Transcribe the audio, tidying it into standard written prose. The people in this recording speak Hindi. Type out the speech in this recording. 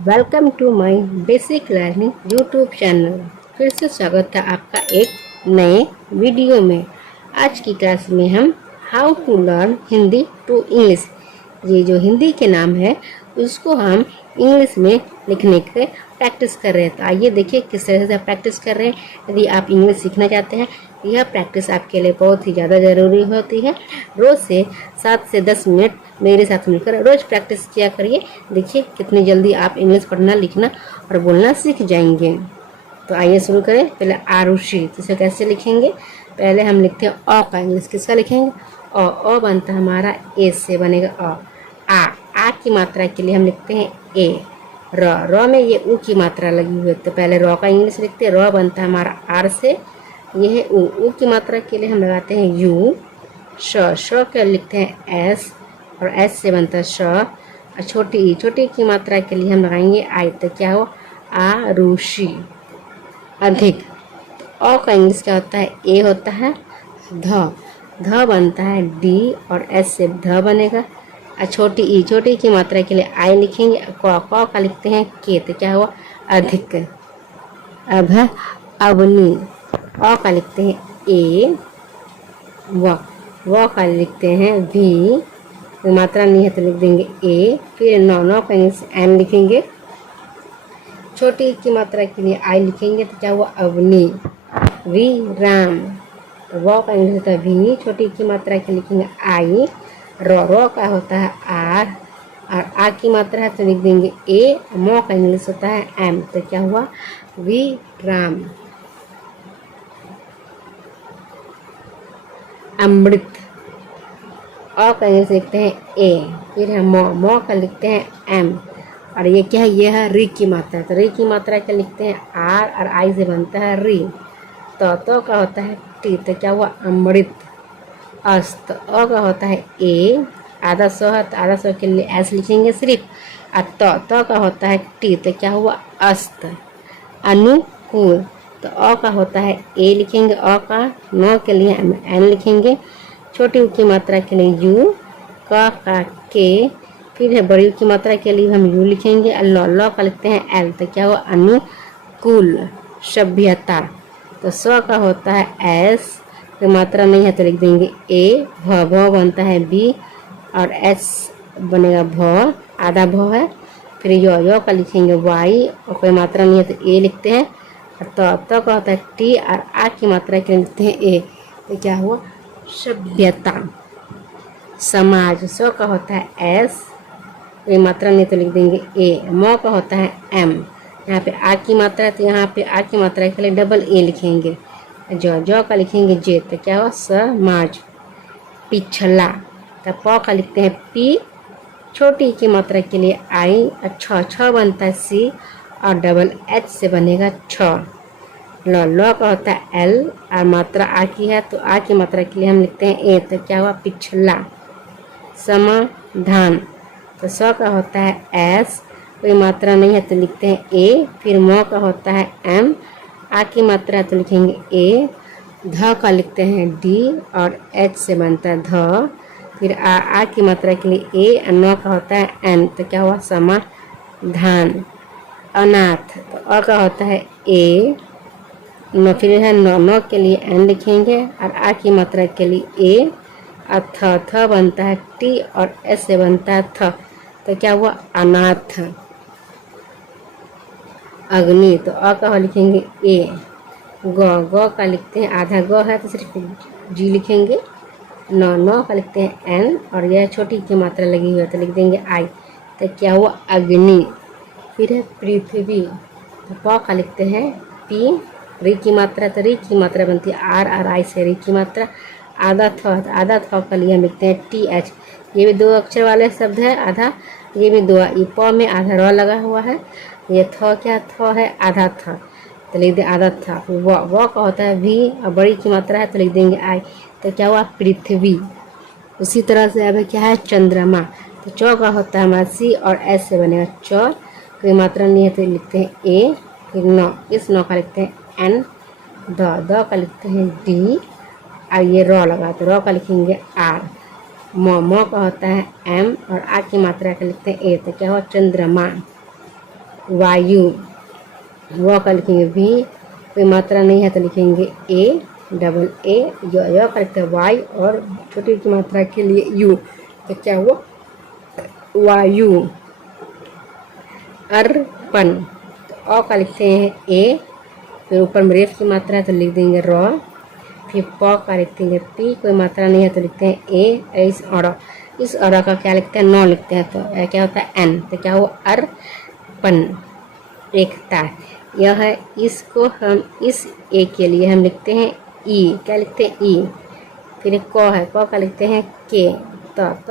Welcome to my basic learning YouTube channel. फिर से स्वागत है आपका एक नए वीडियो में। आज की क्लास में हम how to learn Hindi to English, ये जो हिंदी के नाम है उसको हम इंग्लिश में लिखने के प्रैक्टिस कर रहे हैं। तो आइए देखिए किस तरह से प्रैक्टिस कर रहे हैं। यदि आप इंग्लिश सीखना चाहते हैं यह प्रैक्टिस आपके लिए बहुत ही ज़्यादा ज़रूरी होती है। रोज़ से 7 से 10 मिनट मेरे साथ मिलकर रोज़ प्रैक्टिस किया करिए। देखिए कितनी जल्दी आप इंग्लिश पढ़ना, लिखना और बोलना सीख जाएंगे। तो आइए शुरू करें। पहले आरुषि, तो इसे कैसे लिखेंगे? पहले हम लिखते हैं अ का इंग्लिश किसका लिखेंगे? अ बनता है हमारा ए से बनेगा अ। आ की मात्रा के लिए हम लिखते हैं ए। र में ये ऊ की मात्रा लगी हुई है, तो पहले र का इंग्लिश लिखते हैं। र बनता है हमारा आर से, ये है ऊ की मात्रा के लिए हम लगाते हैं यू। श के लिखते हैं एस, और एस से बनता है श। और छोटी की मात्रा के लिए हम लगाएंगे आई, तो क्या हो? आरुषि। अधिक, तो अ का इंग्लिश क्या होता है? ए होता है। ध बनता है डी, और एस से ध बनेगा। और छोटी की मात्रा के लिए आई लिखेंगे। क का लिखते हैं के, तो क्या हुआ? अधिक। अब है अवनी, अ का लिखते हैं ए। व का लिखते हैं वी, तो मात्रा नहीं है तो लिख देंगे ए। फिर नौ का इंग्लिश एन लिखेंगे। छोटी की मात्रा के लिए आई लिखेंगे, तो क्या हुआ? अवनी। वी राम, व का इंग्लिश होता है वी, छोटी की मात्रा के लिखेंगे आई। रो का होता है आर, और आ की मात्रा है तो लिख देंगे ए। मो का इंग्लिश होता है एम, तो क्या हुआ? वी राम। अमृत, अ का इंग्लिश लिखते हैं ए। फिर है मो का लिखते हैं एम, और ये क्या है? ये है री की मात्रा, तो री की मात्रा के लिखते हैं आर, और आई से बनता है री। तो का होता है टी, तो क्या हुआ? अमृत। अस्त, अ का होता है ए, आधा सौ है तो आधा सौ के लिए एस लिखेंगे सिर्फ। और तो का होता है टी, तो क्या हुआ? अस्त। अनुकूल, तो अ का होता है ए लिखेंगे, अ का। नौ के लिए एन लिखेंगे। छोटी ऊ की मात्रा के लिए यू। का के। फिर है बड़ी ऊ की मात्रा के लिए हम यू लिखेंगे। ल का लिखते हैं एल, तो क्या हुआ? अनुकूल। सभ्यता, तो स का होता है एस, तो मात्रा नहीं है तो लिख देंगे ए। भ बनता है बी, और एस बनेगा भ, आधा भ है। फिर यो का लिखेंगे वाई, और कोई मात्रा नहीं है तो ए लिखते हैं। और तो का होता है टी, और आ की मात्रा के लिए लिखते हैं ए, तो क्या हुआ? सभ्यता। समाज, स का होता है एस, कोई मात्रा नहीं तो लिख देंगे ए। म का होता है एम, यहाँ पे आ की मात्रा है तो यहाँ पे आ की मात्रा के लिए डबल ए लिखेंगे। जो का लिखेंगे जे, तो क्या हुआ? समाज। पिछला, तो प का लिखते हैं पी, छोटी की मात्रा के लिए आई। और छ बनता है सी, और डबल एच से बनेगा छ। ल का होता है एल, और मात्रा आ की है तो आ की मात्रा के लिए हम लिखते हैं ए, तो क्या हुआ? पिछला। समाधान, तो स का होता है एस, कोई मात्रा नहीं है तो लिखते हैं ए। फिर म का होता है एम, आ की मात्रा है तो लिखेंगे ए। ध का लिखते हैं डी, और एच से बनता है ध। फिर आ की मात्रा के लिए ए, और न का होता है एन, तो क्या हुआ? समाधान। अनाथ, तो अ का होता है ए। फिर है न के लिए एन लिखेंगे, और आ की मात्रा के लिए ए। और थ बनता है टी, और एस से बनता है थ, तो क्या हुआ? अनाथ। अग्नि, तो अ का लिखेंगे ए। ग का लिखते हैं आधा ग है तो सिर्फ जी लिखेंगे। नौ का लिखते हैं एन, और यह छोटी की मात्रा लगी हुई है तो लिख देंगे आई, तो क्या हुआ? अग्नि। फिर है पृथ्वी, तो प का लिखते हैं पी, री की मात्रा, तो री की मात्रा बनती है आर, और आई से री की मात्रा। आधा थ का लिए हम लिखते हैं टी एच, ये भी 2 अक्षर वाले शब्द है आधा, ये भी 2। ये प में आधा र लगा हुआ है, ये थ क्या थ है? आधा थ, तो लिख दें आधा था। फिर व का होता है वी, और बड़ी की मात्रा है तो लिख देंगे आई, तो क्या हुआ? पृथ्वी। उसी तरह से अब क्या है? चंद्रमा, तो च का होता है हमारा सी, और एस से बनेगा च, कोई मात्रा नहीं है तो लिखते हैं ए। फिर इस नौ का लिखते हैं एन। द का लिखते हैं डी, और ये र लगा तो र का लिखेंगे आर। म का होता है एम, और आ की मात्रा का लिखते हैं ए, तो क्या हुआ? चंद्रमा। वायु, व का लिखेंगे वी, कोई मात्रा नहीं है तो लिखेंगे ए डबल ए, य का लिखते हैं वाई और छोटी की मात्रा के लिए यू, तो क्या हुआ वायु। अर्पण, तो अ का लिखते हैं ए, फिर ऊपर में रेफ की मात्रा है तो लिख देंगे र, फिर प का लिखते हैं पी, कोई मात्रा नहीं है तो लिखते हैं ए, इस और का क्या लिखते हैं नौ लिखते हैं, तो क्या होता है एन, तो क्या हुआ अर्पण, एकता। यह है, इसको हम इस ए के लिए हम लिखते हैं ई, क्या लिखते हैं ई, फिर एक क है, क का लिखते हैं के, तो